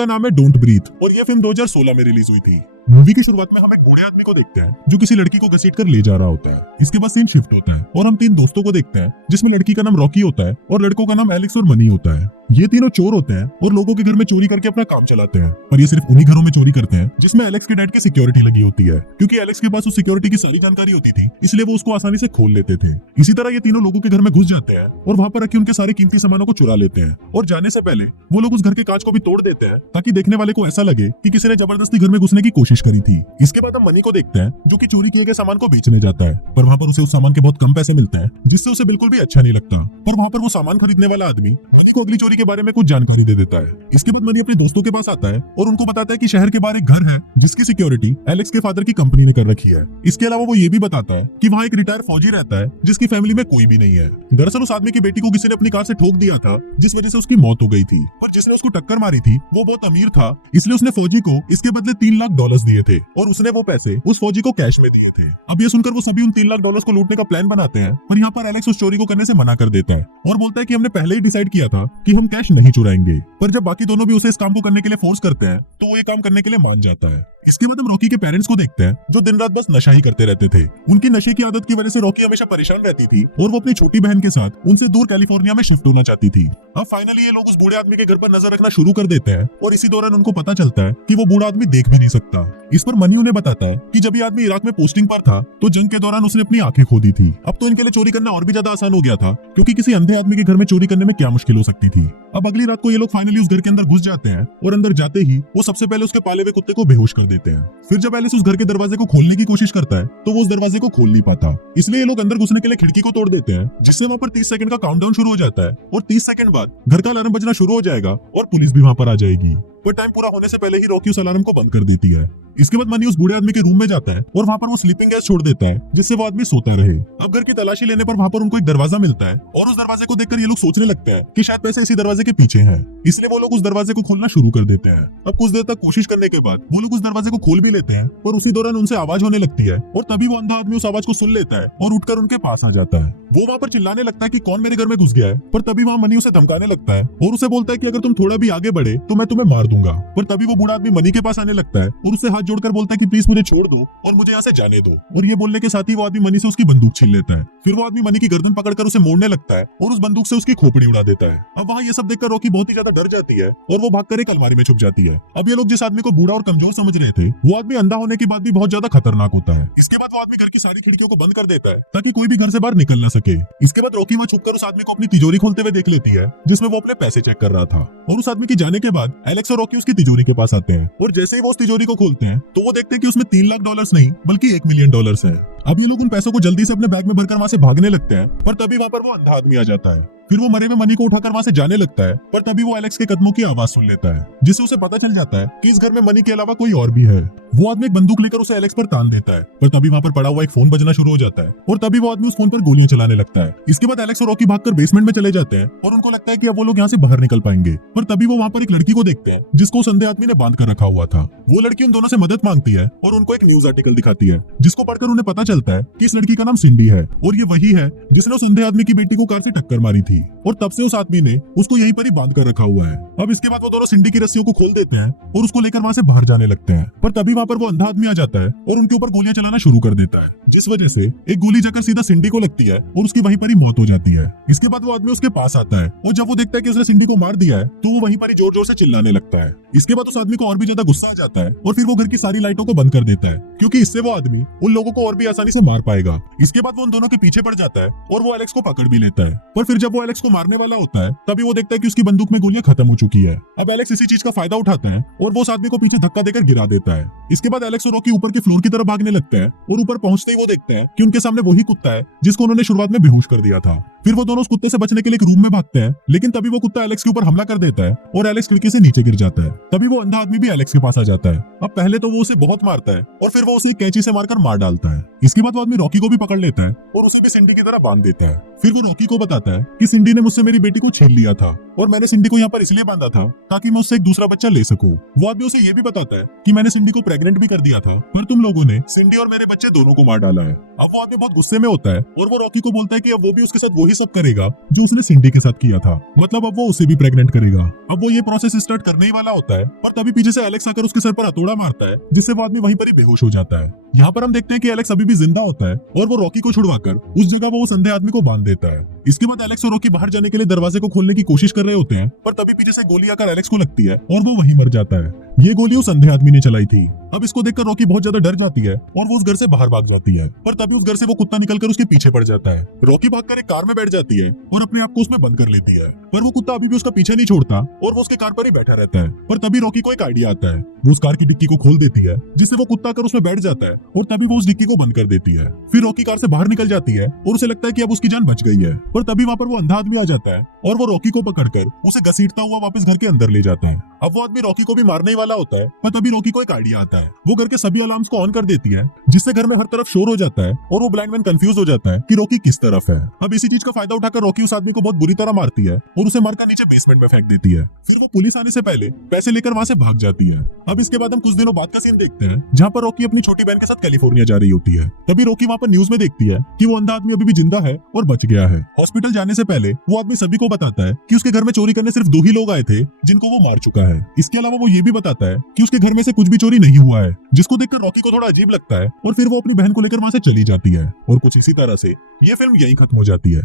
का नाम है डोंट ब्रीथ और ये फिल्म 2016 में रिलीज हुई थी। मूवी की शुरुआत में हम एक बूढ़े आदमी को देखते हैं जो किसी लड़की को घसीट कर ले जा रहा होता है। इसके बाद सीन शिफ्ट होता है और हम तीन दोस्तों को देखते हैं जिसमें लड़की का नाम रॉकी होता है और लड़कों का नाम एलेक्स और मनी होता है। ये तीनों चोर होते हैं और लोगों के घर में चोरी करके अपना काम चलाते हैं, पर ये सिर्फ उन्हीं घरों में चोरी करते हैं जिसमें एलेक्स के डैड की सिक्योरिटी लगी होती है, क्योंकि एलेक्स के पास उस सिक्योरिटी की सारी जानकारी होती थी, इसलिए वो उसको आसानी से खोल लेते थे। इसी तरह ये तीनों लोगों के घर में घुस जाते हैं और वहाँ पर रखे उनके सारे कीमती सामानों को चुरा लेते हैं और जाने से पहले वो लोग उस घर के कांच को भी तोड़ देते हैं ताकि देखने वाले को ऐसा लगे कि किसी ने जबरदस्ती घर में घुसने की कोशिश करी थी। इसके बाद हम मनी को देखते हैं जो कि चोरी किए गए सामान को बेचने जाता है, पर वहाँ पर उसे उस सामान के बहुत कम पैसे मिलते हैं जिससे उसे बिल्कुल भी अच्छा नहीं लगता। पर वहाँ पर वो सामान खरीदने वाला आदमी मनी को अगली चोरी के बारे में कुछ जानकारी दे देता है। इसके बाद मनी अपने दोस्तों के पास आता है और उनको बताता है कि शहर के बाहर एक घर है जिसकी सिक्योरिटी एलेक्स के फादर की कंपनी ने कर रखी है। इसके अलावा वो ये भी बताता है कि वहाँ एक रिटायर फौजी रहता है जिसकी फैमिली में कोई भी नहीं है। दरअसल उस आदमी की बेटी को किसी ने अपनी कार से ठोक दिया था जिस वजह से उसकी मौत हो गई थी, पर जिसने उसको टक्कर मारी थी वो बहुत अमीर था, इसलिए उसने फौजी को इसके बदले $3 लाख दिए थे और उसने वो पैसे उस फौजी को कैश में दिए थे। अब ये सुनकर वो सभी उन $3 लाख को लूटने का प्लान बनाते हैं, पर यहाँ पर एलेक्स उस चोरी को करने से मना कर देता है और बोलता है कि हमने पहले ही डिसाइड किया था कि हम कैश नहीं चुराएंगे। पर जब बाकी दोनों भी उसे इस काम को करने के लिए फोर्स करते हैं तो वो ये काम करने के लिए मान जाता है। इसके बाद हम रॉकी के पेरेंट्स को देखते हैं जो दिन रात बस नशा ही करते रहते थे। उनकी नशे की आदत की वजह से रॉकी हमेशा परेशान रहती थी और वो अपनी छोटी बहन के साथ उनसे दूर कैलिफोर्निया में शिफ्ट होना चाहती थी। अब फाइनली ये लोग उस बूढ़े आदमी के घर पर नजर रखना शुरू कर देते हैं और इसी दौरान उनको पता चलता है कि वो बूढ़ा आदमी देख भी नहीं सकता। इस पर मनी उन्हें बताता है कि जब ये आदमी इराक में पोस्टिंग पर था तो जंग के दौरान उसने अपनी आंखें खो दी थी। अब तो इनके लिए चोरी करना और भी ज्यादा आसान हो गया था, क्योंकि किसी अंधे आदमी के घर में चोरी करने में क्या मुश्किल हो सकती थी। अब अगली रात को ये लोग फाइनली उस घर के अंदर घुस जाते हैं और अंदर जाते ही वो सबसे पहले उसके पाले हुए कुत्ते को बेहोश कर देते हैं। फिर जब एलिस उस घर के दरवाजे को खोलने की कोशिश करता है तो वो उस दरवाजे को खोल नहीं पाता, इसलिए ये लोग अंदर घुसने के लिए खिड़की को तोड़ देते हैं, जिससे वहाँ पर 30 सेकंड का काउंटडाउन शुरू हो जाता है और 30 सेकंड बाद घर का अलार्म बजना शुरू हो जाएगा और पुलिस भी वहाँ पर आ जाएगी। पर टाइम पूरा होने से पहले ही रॉकी उस अलार्म को बंद कर देती है। इसके बाद मनी उस बूढ़े आदमी के रूम में जाता है और वहाँ पर वो स्लीपिंग गैस छोड़ देता है जिससे वो आदमी सोता रहे। अब घर की तलाशी लेने पर वहाँ पर उनको एक दरवाजा मिलता है और उस दरवाजे को देखकर ये लोग सोचने लगते हैं कि शायद पैसे इसी दरवाजे के पीछे हैं, इसलिए वो लोग उस दरवाजे को खोलना शुरू कर देते हैं। अब कुछ देर तक कोशिश करने के बाद वो लोग उस दरवाजे को खोल भी लेते हैं और उसी दौरान उनसे आवाज होने लगती है और तभी वो अंधा आदमी उस आवाज को सुन लेता है और उठकर उनके पास आ जाता है। वो वहाँ पर चिल्लाने लगता है कि कौन मेरे घर में घुस गया है, पर तभी वहाँ मनी उसे धमकाने लगता है और उसे बोलता है कि अगर तुम थोड़ा भी आगे बढ़े तो मैं तुम्हें मार दूंगा। पर तभी वो बूढ़ा आदमी मनी के पास आने लगता है और उससे हाथ जोड़कर बोलता है कि प्लीज मुझे छोड़ दो और मुझे यहाँ से जाने दो, और ये बोलने के साथ ही वो आदमी मनी से उसकी बंदूक छीन लेता है। फिर वो आदमी मनी की गर्दन पकड़कर उसे मोड़ने लगता है और उस बंदूक से उसकी खोपड़ी उड़ा देता है। अब वहाँ ये सब देखकर रॉकी बहुत ही ज्यादा डर जाती है और वो भागकर एक अलमारी में छुप जाती है। अब ये लोग जिस आदमी को बूढ़ा और कमजोर समझ रहे थे वो आदमी अंधा होने के बाद भी बहुत ज्यादा खतरनाक होता है। इसके बाद वो आदमी घर की सारी खिड़कियों को बंद कर देता है ताकि कोई भी घर से बाहर निकल ना सके। इसके बाद रॉकी वहाँ छुपकर उस आदमी को अपनी तिजोरी खोलते हुए देख लेती है जिसमें वो अपने पैसे चेक कर रहा था, और उस आदमी की जाने के बाद एलेक्स और रॉकी उसकी तिजोरी के पास आते हैं और जैसे ही वो उस तिजोरी को खोलते हैं तो वो देखते हैं कि उसमें $3 लाख नहीं बल्कि $1 मिलियन है। अब ये लोग उन पैसों को जल्दी से अपने बैग में भरकर वहाँ से भागने लगते हैं, पर तभी वहाँ पर वो अंधा आदमी आ जाता है। फिर वो मरे हुए मनी को उठाकर वहाँ से जाने लगता है, पर तभी वो एलेक्स के कदमों की आवाज सुन लेता है जिससे उसे पता चल जाता है कि इस घर में मनी के अलावा कोई और भी है। वो आदमी एक बंदूक लेकर उसे एलेक्स पर तान देता है, पर तभी वहाँ पर पड़ा हुआ एक फोन बजना शुरू हो जाता है और तभी वो आदमी उस फोन पर गोलियां चलाने लगता है। इसके बाद एलेक्स और रॉकी भागकर बेसमेंट में चले जाते हैं और उनको लगता है कि अब वो लोग यहाँ से बाहर निकल पाएंगे, पर तभी वो वहाँ पर एक लड़की को देखते हैं जिसको संदेह आदमी ने बांध कर रखा हुआ था। वो लड़की उन दोनों से मदद मांगती है और उनको एक न्यूज आर्टिकल दिखाती है जिसको पढ़कर उन्हें पता चलता है कि इस लड़की का नाम सिंडी है और ये वही है जिसने उस अंधे आदमी की बेटी को कार से टक्कर मारी थी, और तब से उस आदमी ने उसको यहीं पर ही बांध कर रखा हुआ है। अब इसके बाद वो दोनों सिंडी की रस्सियों को खोल देते हैं और उसको लेकर वहाँ से बाहर जाने लगते हैं, पर तभी वहाँ पर वो अंधा आदमी आ जाता है और उनके ऊपर गोलियां चलाना शुरू कर देता है, जिस वजह से एक गोली जाकर सीधा सिंडी को लगती है और उसकी वहीं पर ही मौत हो जाती है। इसके बाद वो आदमी उसके पास आता है और जब वो देखता है कि उसने सिंडी को मार दिया है तो वो वहीं पर ही जोर जोर से चिल्लाने लगता है। इसके बाद उस आदमी को और भी ज्यादा गुस्सा आ जाता है और फिर वो घर की सारी लाइटों को बंद कर देता है, क्योंकि इससे वो आदमी उन लोगों को और भी आसानी से मार पाएगा। इसके बाद वो उन दोनों के पीछे पड़ जाता है और वो एलेक्स को पकड़ भी लेता है, पर फिर जब वो एलेक्स को मारने वाला होता है तभी वो देखता है कि उसकी बंदूक में गोलियां खत्म हो चुकी है। अब एलेक्स इसी चीज का फायदा उठाता है और वो उस आदमी को पीछे धक्का देकर गिरा देता है। इसके बाद एलेक्स और रॉकी ऊपर के फ्लोर की तरफ भागने लगते हैं और ऊपर पहुंचते ही वो देखते हैं कि उनके सामने वही कुत्ता है जिसको उन्होंने शुरुआत में बेहोश कर दिया था। फिर वो दोनों उस कुत्ते से बचने के लिए एक रूम में भागते हैं, लेकिन तभी वो कुत्ता एलेक्स के ऊपर हमला कर देता है और एलेक्स खिड़की से नीचे गिर जाता है। तभी वो अंधा आदमी भी एलेक्स के पास आ जाता है। अब पहले तो वो उसे बहुत मारता है और फिर वो उसे कैंची से मारकर मार डालता है। इसके बाद वो आदमी रॉकी को भी पकड़ लेता है और उसे भी सिंडी की तरह बांध देता है। फिर वो रॉकी को बताता है कि सिंडी ने मुझसे मेरी बेटी को छीन लिया था और मैंने सिंडी को यहाँ पर इसलिए बांधा था ताकि मैं उससे एक दूसरा बच्चा ले सकूं। वो आदमी उसे ये भी बताता है कि मैंने सिंडी को प्रेग्नेंट भी कर दिया था, पर तुम लोगों ने सिंडी और मेरे बच्चे दोनों को मार डाला है। अब वो आदमी बहुत गुस्से में होता है और वो रॉकी को बोलता है कि अब वो भी उसके साथ वही सब करेगा जो उसने सिंडी के साथ किया था, मतलब अब वो उसे भी प्रेग्नेंट करेगा। अब वो ये प्रोसेस स्टार्ट करने ही वाला होता है, पर तभी पीछे से एलेक्स आकर उसके सर पर हथौड़ा मारता है, जिससे वो आदमी वहीं पर ही बेहोश हो जाता है। यहाँ पर हम देखते हैं कि एलेक्स अभी भी जिंदा होता है और वो रॉकी को छुड़वाकर उस जगह वो उस अंधे आदमी को बांध देता है। इसके बाद एलेक्स और रॉकी बाहर जाने के लिए दरवाजे को खोलने की कोशिश कर रहे होते हैं, पर तभी पीछे से गोली आकर एलेक्स को लगती है और वो वहीं मर जाता है। ये गोली उस अंधे आदमी ने चलाई थी। अब इसको देखकर रॉकी बहुत ज्यादा डर जाती है और वो उस घर से बाहर भाग जाती है, पर तभी उस घर से वो कुत्ता निकलकर उसके पीछे पड़ जाता है। रॉकी भागकर एक कार में बैठ जाती है और अपने आप को उसमें बंद कर लेती है, पर वो कुत्ता अभी भी उसका पीछे नहीं छोड़ता और वो उसके कार पर ही बैठा रहता है। पर तभी रॉकी को एक आइडिया आता है। वो उस कार की डिक्की को खोल देती है, जिससे वो कुत्ता आकर उसमें बैठ जाता है और तभी वो उस डिक्की को बंद कर देती है। फिर रॉकी कार से बाहर निकल जाती है और उसे लगता है कि अब उसकी जान बच गई है, पर तभी वहाँ पर वो अंधा आदमी आ जाता है और वो रॉकी को पकड़कर उसे घसीटता हुआ वापस घर के अंदर ले जाता है। अब वो आदमी रॉकी को भी मारने ही वाला होता है, पर तभी रॉकी को एक आइडिया आता है। वो घर के सभी अलार्म्स को ऑन कर देती है, जिससे घर में हर तरफ शोर हो जाता है और वो ब्लाइंड मैन कंफ्यूज हो जाता है कि रॉकी किस तरफ है। अब इसी चीज का फायदा उठाकर रॉकी उस आदमी को बहुत बुरी तरह मारती है और उसे मारकर नीचे बेसमेंट में फेंक देती है। फिर वो पुलिस आने से पहले पैसे लेकर वहां से भाग जाती है। अब इसके बाद हम कुछ दिनों बाद का सीन देखते हैं, जहाँ पर रॉकी अपनी छोटी बहन के साथ कैलिफोर्निया जा रही होती है। तभी रॉकी वहाँ पर न्यूज में देखती है कि वो अंधा आदमी अभी भी जिंदा है और बच गया है। हॉस्पिटल जाने से पहले वो आदमी सभी को बताता है कि उसके घर में चोरी करने सिर्फ 2 ही लोग आए थे, जिनको वो मार चुका है। इसके अलावा वो ये भी बताता है कि उसके घर में से कुछ भी चोरी नहीं हुआ है, जिसको देखकर रॉकी को थोड़ा अजीब लगता है और फिर वो अपनी बहन को लेकर वहां से चली जाती है। और कुछ इसी तरह से ये फिल्म यहीं खत्म हो जाती है।